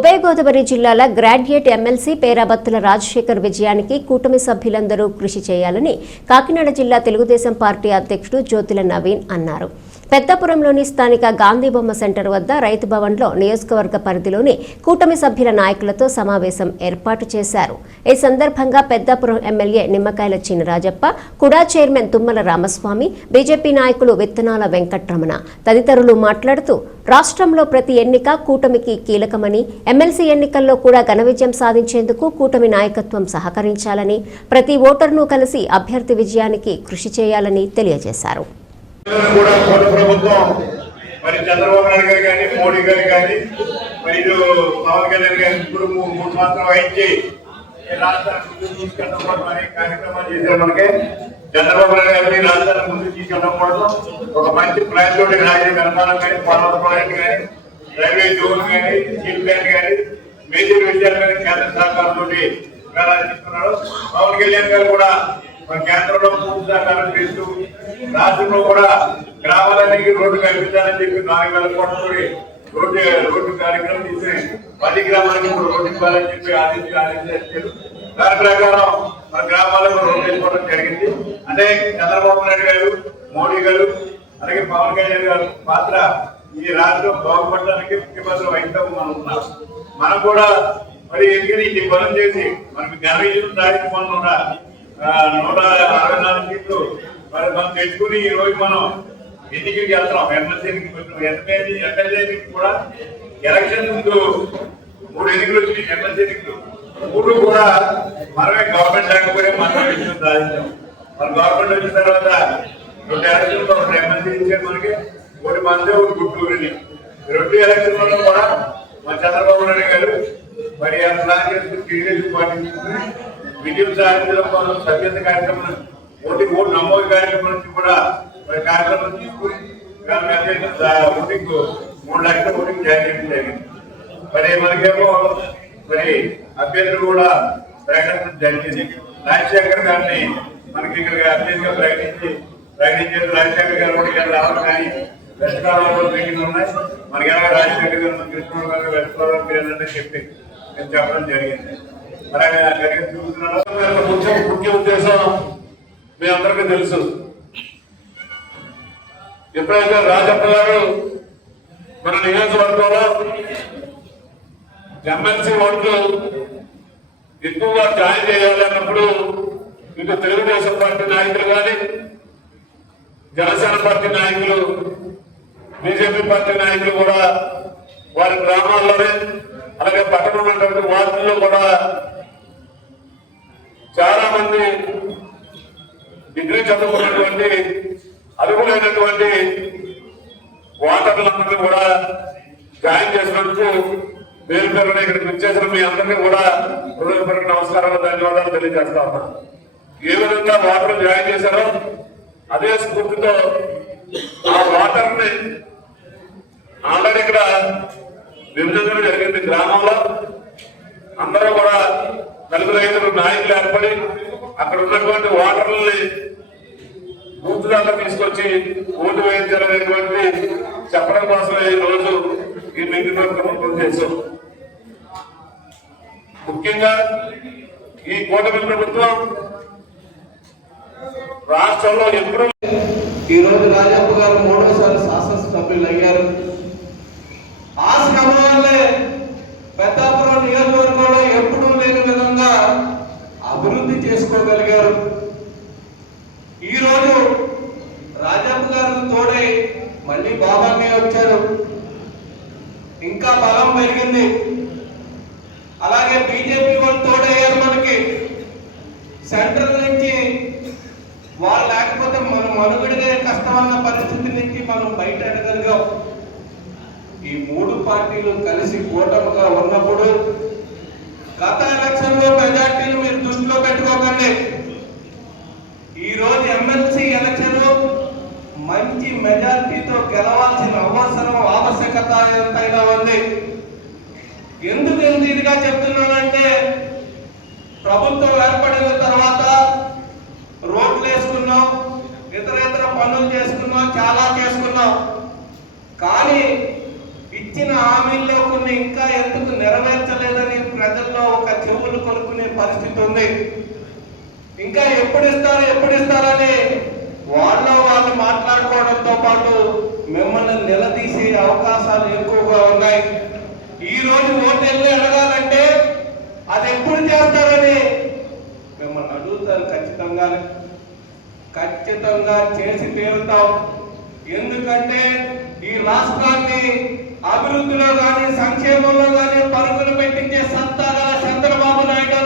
ఉభయ గోదావరి జిల్లాల graduate MLC Perabathula Rajasekhar విజయానికి కూటమి సభ్యులందరూ కృషి చేయాలని కాకినాడ జిల్లా తెలుగుదేశం పార్టీ అధ్యక్షుడు జ్యోతిల నవీన్ అన్నారు. పెద్దపురంలోని స్థానిక గాంధీ బొమ్మ సెంటర్ వద్ద రైతు భవన్లో నియోజకవర్గ పరిధిలోని కూటమి సభ్యుల నాయకులతో సమావేశం ఏర్పాటు చేశారు. ఈ సందర్భంగా పెద్దపురం ఎమ్మెల్యే నిమ్మకాయల చినరాజప్ప కుడా చైర్మన్ తుమ్మల రామస్వామి బీజేపీ నాయకులు విత్తనాల వెంకట్రమణ తదితరులు మాట్లాడుతూ రాష్ట్రంలో ప్రతి ఎన్నిక కూటమికి కీలకమని ఎమ్మెల్సీ ఎన్నికల్లో కూడా ఘన విజయం సాధించేందుకు కూటమి నాయకత్వం సహకరించాలని ప్రతి ఓటర్ను కలిసి అభ్యర్థి విజయానికి కృషి చేయాలని తెలియజేశారు. కూడా కోటి ప్రభుత్వం మరి చంద్రబాబు నాయుడు గారు కానీ మోడీ గారు కానీ మరి ఇటు పవన్ కళ్యాణ్ గారి ఇప్పుడు మూడు సంవత్సరం వహించి ఈ రాష్ట్రాన్ని ముందుకు తీసుకెళ్ళడం అనే కార్యక్రమాలు చేశారు మనకి. చంద్రబాబు నాయుడు గారిని రాష్ట్రాన్ని ముందుకు తీసుకెళ్ళడం కోసం ఒక మంచి ప్లాన్ తోటి రాజకీయ నిర్మాణం కానీ పర్వత ప్రాజెక్ట్ కానీ రైల్వే జోన్ కానీ స్టీల్ ప్లాంట్ కానీ మేజర్ విషయాలు కానీ కేంద్ర సహకారంతో తీసుకున్నారు పవన్ కళ్యాణ్ గారు కూడా మన కేంద్రంలో పూర్తి సహకారం చేస్తూ రాష్ట్రంలో కూడా గ్రామాలన్నీ రోడ్డు కల్పించాలని చెప్పి నాలుగు వేల కోట్ల రోడ్డు రోడ్డు కార్యక్రమం చేసి పది గ్రామాలకి ఇప్పుడు రోడ్డు ఇవ్వాలని చెప్పి ఆదేశించి ఆదేశాలు దాని ప్రకారం మన గ్రామాలకు రోడ్డు వేసుకోవడం జరిగింది. అంటే చంద్రబాబు నాయుడు గారు మోడీ గారు అలాగే పవన్ కళ్యాణ్ గారు పాత్ర ఈ రాష్ట్రం బాగుపడడానికి ముఖ్యమంత్రి వహిస్తాం మనం ఉన్నాం. మనం కూడా మరి ఎందుకని ఈ పనులు చేసి మనకి ఘన విజయం సాధించమని కూడా నూట అరవై నాలుగు సీట్లు. మరి మనం తెచ్చుకుని ఈ రోజు మనం ఎన్నికలకి వెళ్తున్నాం ఎమ్మెల్సీకి ఎమ్మెల్యే ఎమ్మెల్యేకి కూడా ఎలక్షన్ ముందు మూడు ఎన్నికలు వచ్చినాయి ఎమ్మెల్సీ ఎన్నికలు మూడు కూడా మనమే గవర్నమెంట్ లేకపోతే మనమే విజయం సాధించాం. మన గవర్నమెంట్ వచ్చిన తర్వాత రెండు ఎలక్షన్లో రెండు ఎమ్మెల్సీ ఇచ్చారు మనకి. ఒకటి మంది ఒకటి గుంటూరుని. రెండు ఎలక్షన్లలో కూడా మన చంద్రబాబు నాయుడు గారు మరి ఆ ప్లాన్ చేసుకుని పార్టీ విజయం సాధించడం కోసం సభ్యత కార్యక్రమం ఓటి ఓటు నమోదు కార్యక్రమం నుంచి కూడా మరి కార్యక్రమం తీసుకుని ఇవాళ ఓటింగ్ మూడు లక్షల ఓటింగ్ చేయడం జరిగింది. మరి మనకేమో మరి అభ్యర్థులు కూడా ప్రకటించడం జరిగింది. రాజశేఖర్ గారిని మనకి ఇక్కడ అభ్యర్థిగా ప్రకటించి ప్రకటించారు రాజశేఖర్ గారు కూడా ఇక్కడ రావడం కానీ వెస్ట్ గోదావరి జరిగింది ఉన్నాయి. మనకి రాజశేఖర్ గారు కృష్ణ గారు వెస్ట్ గోదావరి పేర్లంటే చెప్పి నేను చెప్పడం జరిగింది. ముఖ్యం చూస్తున్నాడు ముఖ్య ముఖ్య ఉద్దేశం మీ అందరికీ తెలుసు ఎప్పుడైతే రాజప్ప గారు మన నియోజకవర్గంలో ఎమ్మెల్సీ ఓట్లు ఎక్కువగా జాయిన్ చేయాలి అన్నప్పుడు తెలుగుదేశం పార్టీ నాయకులు కానీ జనసేన పార్టీ నాయకులు బీజేపీ పార్టీ నాయకులు కూడా వారి గ్రామాల్లోనే అలాగే పట్టణంలో ఉన్నటువంటి వార్డుల్లో కూడా చాలా మంది డిగ్రీ చదువుకున్నటువంటి అర్హులైనటువంటి వాటర్లందరినీ కూడా జాయిన్ చేసినందుకు పేరు పేరున ఇక్కడికి వచ్చేసిన మీ అందరినీ కూడా హృదయపూర్వక నమస్కారాలు ధన్యవాదాలు తెలియజేస్తా ఉన్నా. ఏ విధంగా వాటర్ జాయిన్ చేశారో అదే స్ఫూర్తితో ఆ ఓటర్ని ఆల్రెడీ ఇక్కడ విభజన జరిగింది గ్రామంలో. అందరూ కూడా నలుగురు ఐదుగురు నాయకులు ఏర్పడి అక్కడ ఉన్నటువంటి ఓటర్లని బూత్ దాకా తీసుకొచ్చి ఓటు వేయించాలనేటువంటి చెప్పడం కోసమే ఈ రోజు ఈ నీటి ప్రభుత్వం చేశాం. ముఖ్యంగా ఈ కూటమి ప్రభుత్వం రాష్ట్రంలో ఎప్పుడు ఈ రోజు రాజప్ప గారు మూడోసారి శాసనసభ్యులు అయ్యారు. ఆ శ్రమ పెద్దాపురం నియోజకవర్గం విధంగా అభివృద్ధి చేసుకోగలిగారు. ఈ రోజు రాజప్ప గారు తోడై మళ్ళీ బాబానే వచ్చారు. ఇంకా బలం పెరిగింది. అలాగే బీజేపీ వాళ్ళు తోడయ్యారు మనకి. సెంట్రల్ నుంచి వాళ్ళు లేకపోతే మనం మనుగడగా కష్టమన్న పరిస్థితి నుంచి మనం బయట అడగలిగాం ఈ మూడు పార్టీలు కలిసి కూటమిగా ఉన్నప్పుడు గత ఎలక్షన్లో మెజార్టీలు మీరు దృష్టిలో పెట్టుకోకండి. ఈ రోజు ఎమ్మెల్సీ ఎలక్షన్ మంచి మెజార్టీతో గెలవాల్సిన అవసరం ఆవశ్యకత ఎంతైనా ఉంది. ఎందుకు ఎంత ఇదిగా చెప్తున్నానంటే ప్రభుత్వం ఏర్పడిన తర్వాత రోడ్లు వేసుకున్నాం ఇతర ఇతర పనులు చేసుకున్నాం చాలా చేసుకున్నాం కానీ ఇచ్చిన హామీల్లో కొన్ని ఇంకా ఎందుకు నెరవేర్చ పరిస్థితి ఉంది. ఇంకా ఎప్పుడు ఇస్తారు ఎప్పుడు ఇస్తారని వాళ్ళ వాళ్ళు మాట్లాడుకోవడంతో పాటు మిమ్మల్ని నిలదీసే అవకాశాలు ఎక్కువగా ఉన్నాయి. ఈ రోజు ఓటు వెళ్ళి అడగాలంటే అది ఎప్పుడు చేస్తారని మిమ్మల్ని అడుగుతారు ఖచ్చితంగా. ఖచ్చితంగా చేసి తీరుతాం. ఎందుకంటే ఈ రాష్ట్రాన్ని అభివృద్ధిలో కానీ సంక్షేమంలో కానీ పరుగులు పెట్టించే సత్తా గల చంద్రబాబు నాయుడు